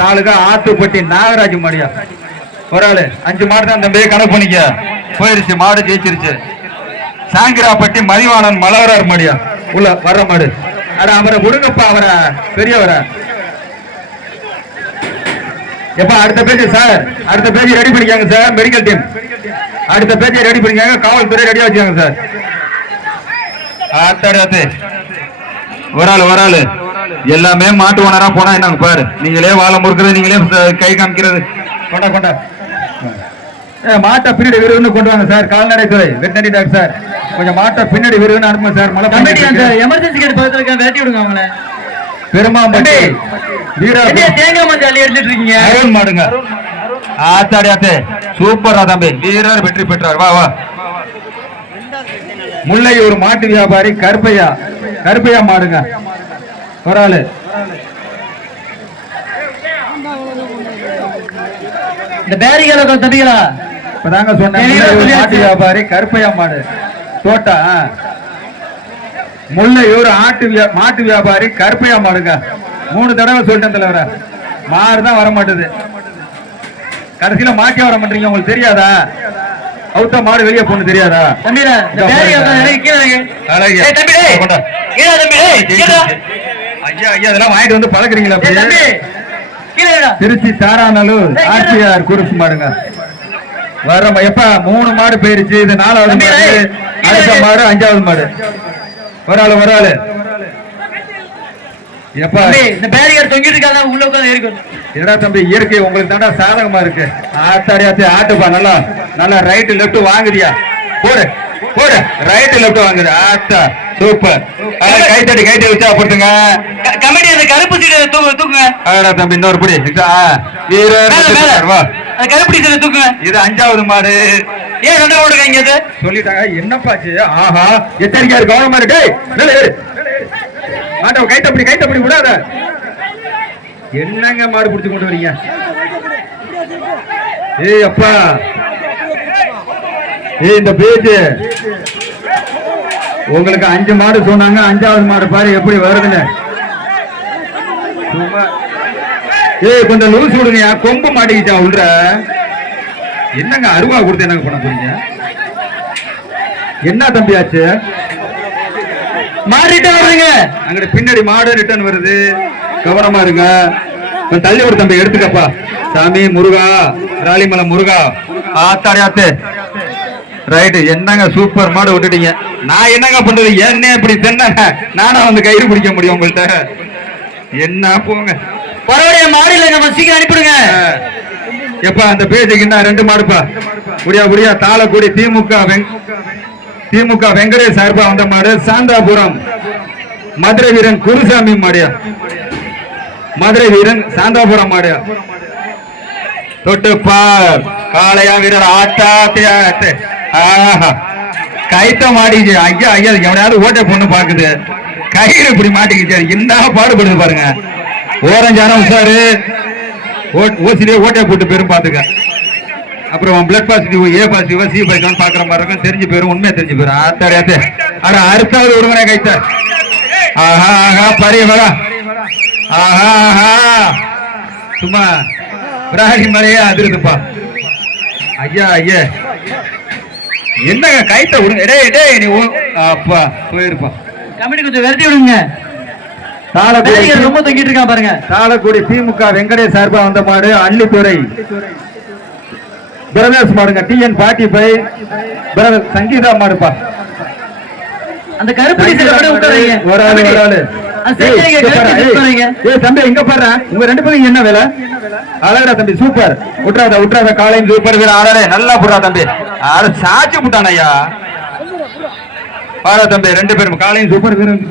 தாலுகா ஆத்துப்பட்டி நாகராஜ் மாடியா ஒரு ஆளு 5 மாடு தான் தம்பி கணக்கு பண்ணிக்க போயிருச்சு மாடு ஜெயிச்சிருச்சு சாங்கிராப்பட்டி மதிவானன் மலவரார் மாடியா உள்ள வர்ற மாடு அட அவரை விடுங்கப்பா அவரை பெரியவரை எப்ப அடுத்த பேஜ் சார் அடுத்த பேஜ் ரெடி பண்ணிக்காங்க சார் மெடிக்கல் டீம் அடுத்த பேஜ் ரெடி பண்ணிக்காங்க காவல்துறை ரெடியா வச்சுக்காங்க சார் ஆத்தாடு ஒரு ஆளு எல்லாமே மாட்டு ஓனரா போனா என்னங்க பாரு நீங்களே வாழை முறுக்கிறது நீங்களே கை காமிக்கிறது கொண்டா கொண்டா மாட்டை பின்னாடி விருதுன்னு கொண்டு வாங்க சார் கால்நடைத்துறை வெட்டனரி டாக்டர் சார் கொஞ்சம் மாட்டை பின்னாடி விருதுன்னு அனுப்புங்க சார் மழை எமர்ஜென்சி கேட் பக்கத்துல வேட்டி விடுங்க அவங்கள பெருமாம்பட்டி வீரா தேங்காய் மஞ்சள் அள்ளி எடுத்துட்டு இருக்கீங்க அருண் மாடுங்க ஆத்தாடி ஆத்தே சூப்பரா தம்பி வீரர் வெற்றி பெற்றார் வா வா முல்லையூர் மாட்டு வியாபாரி கருப்பையா மாடுங்க ஒரு ஆளு இந்த பேரிகளை தம்பிகளா இப்பதாங்க சொன்ன மாட்டு வியாபாரி கருப்பையா மாடு தோட்டா முல்லையூர் மாட்டு வியாபாரி கருப்பையா மாடுங்க 3 தடவை சொல்லிட்டேன் தலைவர மாடுதான் வர மாட்டுது கடைசியில மாட்டி வர மாட்டீங்க உங்களுக்கு தெரியாதா அவுத்த மாடு வெளியே போன தெரியாதா ஐயா ஐயா இதெல்லாம் வாங்கிட்டு வந்து பழக்கிறீங்களா திருச்சி தாராநல்லூர் ஆர்டிஆர் குரூப் மாடுங்க வர எப்ப 3 மாடு போயிருச்சு இது 4வது மாடு அடுத்த மாடு 5வது மாடு ஒரு ஆளு எப்ப இந்த பேரியர் தொங்கிட்டு இருக்காங்க உள்ள உட்கார்ந்து இருக்கும் என்னடா தம்பி இயற்கை உங்களுக்கு தாண்டா சாதகமா இருக்கு ஆத்தாடியாத்தே ஆட்டுப்பா நல்லா ரைட் லெஃப்ட் வாங்குதியா போடு ரைட் லெஃப்ட் வாங்குது ஆத்தா சூப்பர் கைத்தடி வச்சா போட்டுங்க கமிட்டி அந்த கருப்பு சீட்டை தூக்குங்க ஆடா தம்பி இன்னொரு படி வீரர் வா கருப்பு சீட்டை தூக்குங்க இது 5வது மாடு ஏன் 2 ஓடுங்க இங்க சொல்லிட்டாங்க என்னப்பாச்சு ஆஹா எச்சரிக்கையா இருக்கு கவனமா இருக்கு மாட்டா கைத்தப்படி விடாத என்னங்க மாடு பிடிச்சு கொண்டு வரீங்க ஏய் அப்பா இந்த பேஜ் உங்களுக்கு 5 மாடு சொன்னாங்க 5வது மாடு பாரு எப்படி வருதுன்னு கொஞ்சம் லூஸ் விடுங்க கொம்பு மாட்டிக்கிச்சா உள்ள என்னங்க அருவா கொடுத்து என்னங்க பண்ண போறீங்க என்ன தம்பி ஆச்சு மாடு ரிட்டர்ன் வருதுங்க அங்க பின்னாடி மாடு ரிட்டர்ன் வருது கவனமா இருங்க தள்ளி ஒரு தம்பி எடுத்துக்கப்பா சாமி முருகா ராலிமலை முருகா ஆத்தாடியாத்தே ரைட்டு என்னங்க சூப்பர் மாடு விட்டுட்டீங்க நான் என்னங்க பண்றது என்ன இப்படி தென்னாங்க நானா வந்து கயிறு பிடிக்க முடியும் உங்கள்கிட்ட என்ன போங்க பரவாயில்ல மாடு இல்ல நம்ம சீக்கிரம் அனுப்பிடுங்க எப்பா அந்த பேஜுக்கு என்ன 2 மாடுப்பா புரியா தாளக்குடி திமுக வெங்கடேஷ் சார்பா வந்த மாடு சாந்தாபுரம் மதுரை வீரன் குருசாமி மாடியா மதுரை வீரன் சாந்தாபுரம் மாடியா தொட்டுப்பார் காளையா வீரர் ஆட்டாத்தியா கைத்த மாட்டிக்கிச்சு ஐயா எவனையாவது ஓட்டை பொண்ணு பாக்குது கயிறு இப்படி மாட்டிக்கிச்சு என்ன பாடுபடுது பாருங்க ஓரஞ்சானம் சாரு ஓசிலே ஓட்டை போட்டு பேரும் பாத்துக்க அப்புறம் blood positive A positive C positive பாக்குற மாதிரி இருக்கும் தெரிஞ்சு போயிரும் உண்மையா தெரிஞ்சு போயிரும் ஆத்தாடியாத்தே ஆனா அடுத்தாவது விடுங்கனே கைத்த ஆஹா பரிய வரா ஆஹா சும்மா பிராணி மலையே அதிருதுப்பா ஐயா என்னங்க கைத்த விடுங்க டேய் நீ அப்பா போயிருப்பா கமிட்டி கொஞ்சம் விரட்டி விடுங்க ரொம்ப தங்கிட்டு இருக்கா பாருங்க தாளக்குடி திமுக வெங்கடேஷ் சார்பா வந்த மாடு அள்ளித்துறை பிரதர்ஸ் மாடுங்க TN 45 பிரதர் சங்கீதா மாடுப்பா அந்த கருப்பு ஒரு ஆளு தம்பி எங்க பாரு உங்க 2 பேரும் என்ன வேலை அழகா தம்பி சூப்பர் விட்டுறாத காலையும் சூப்பர் ஆளே நல்லா புடுறா தம்பி சாட்சி புட்டான் ஐயா பாரா தம்பி 2 பேரும் காலையும் சூப்பர் வீரன்